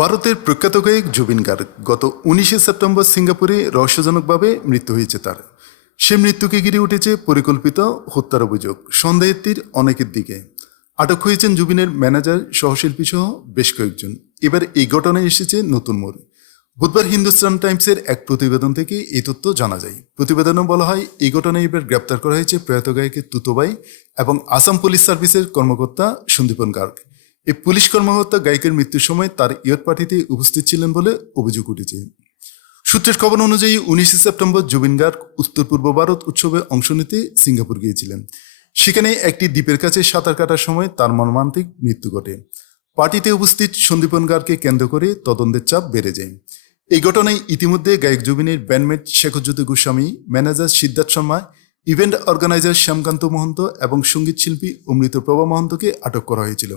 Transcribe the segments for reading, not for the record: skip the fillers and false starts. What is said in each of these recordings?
ভারতের প্রখ্যাত গায়ক জুবিন গার্গ গত 19শে সেপ্টেম্বর সিঙ্গাপুরে রহস্যজনকভাবে মৃত্যু হয়েছে তার। সে মৃত্যুকে ঘিরে উঠেছে পরিকল্পিত হত্যার অভিযোগ। সন্দেহের তীর অনেকের দিকে। আটক হয়েছেন জুবিনের ম্যানেজার, সহশিল্পী সহ বেশ কয়েকজন। এবার এই ঘটনায় এসেছে নতুন মোড়। বুধবার হিন্দুস্তান টাইমসের এক প্রতিবেদন থেকে এই তথ্য জানা যায়। প্রতিবেদনে বলা হয়, এই ঘটনায় এবার গ্রেপ্তার করা হয়েছে প্রয়াত গায়কের তুতোভাই এবং আসাম পুলিশ সার্ভিসের কর্মকর্তা সন্দীপন গার্গ। এই পুলিশ কর্মকর্তা গায়কের মৃত্যুর সময় তার ইয়ট পার্টিতে উপস্থিত ছিলেন বলে অভিযোগ উঠেছে। সূত্রের খবর অনুযায়ী 19শে সেপ্টেম্বর জুবিন গার্গ উত্তর পূর্ব ভারত উৎসবে অংশ নিতে সিঙ্গাপুর গিয়েছিলেন। সেখানে একটি দ্বীপের কাছে সাঁতার কাটার সময় তার মর্মান্তিক মৃত্যু ঘটে। পার্টিতে উপস্থিত সন্দীপন গার্গকে কেন্দ্র করে তদন্তের চাপ বেড়ে যায়। এই ঘটনায় ইতিমধ্যে গায়ক জুবিনের bandmate Shekharjyoti Goswami, manager Siddhartha Sharma, event organiser Shyamkanta Mahanta এবং সঙ্গীত শিল্পী অমৃতপ্রভা মহন্তকে আটক করা হয়েছিল।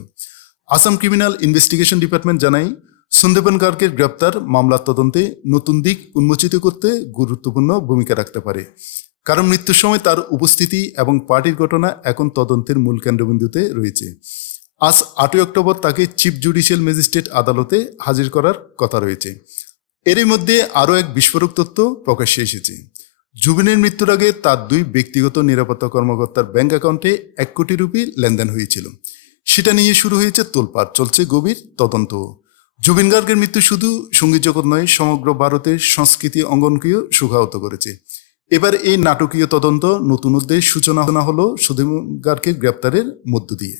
আসাম ক্রিমিনাল ইনভেস্টিগেশন ডিপার্টমেন্ট জানায়, সন্দীপন গার্গের গ্রেপ্তার মামলার তদন্তে নতুন দিক উন্মোচিত করতে গুরুত্বপূর্ণ ভূমিকা রাখতে পারে। কারণ মৃত্যুর সময় তার উপস্থিতি এবং পার্টির ঘটনা এখন তদন্তের মূল কেন্দ্রবিন্দুতে রয়েছে। আজ 8ই অক্টোবর তাকে চিফ জুডিশিয়াল ম্যাজিস্ট্রেট আদালতে হাজির করার কথা রয়েছে। এরই মধ্যে আরও এক বিস্ফোরক তথ্য প্রকাশ্যে এসেছে। জুবিনের মৃত্যুর আগে তার 2 ব্যক্তিগত নিরাপত্তা কর্মকর্তার ব্যাংক অ্যাকাউন্টে 1 কোটি রুপি লেনদেন হয়েছিল। সেটা নিয়ে শুরু হয়েছে তোলপাড়, চলছে গভীর তদন্ত। জুবিন গার্গের মৃত্যু শুধু সঙ্গীত জগৎ নয়, সমগ্র ভারতের সংস্কৃতি অঙ্গনকেও শোকাহত করেছে। এবার এই নাটকীয় তদন্ত নতুন অধ্যায়ের সূচনা হলো জুবিন গার্গের গ্রেপ্তারের মধ্য দিয়ে।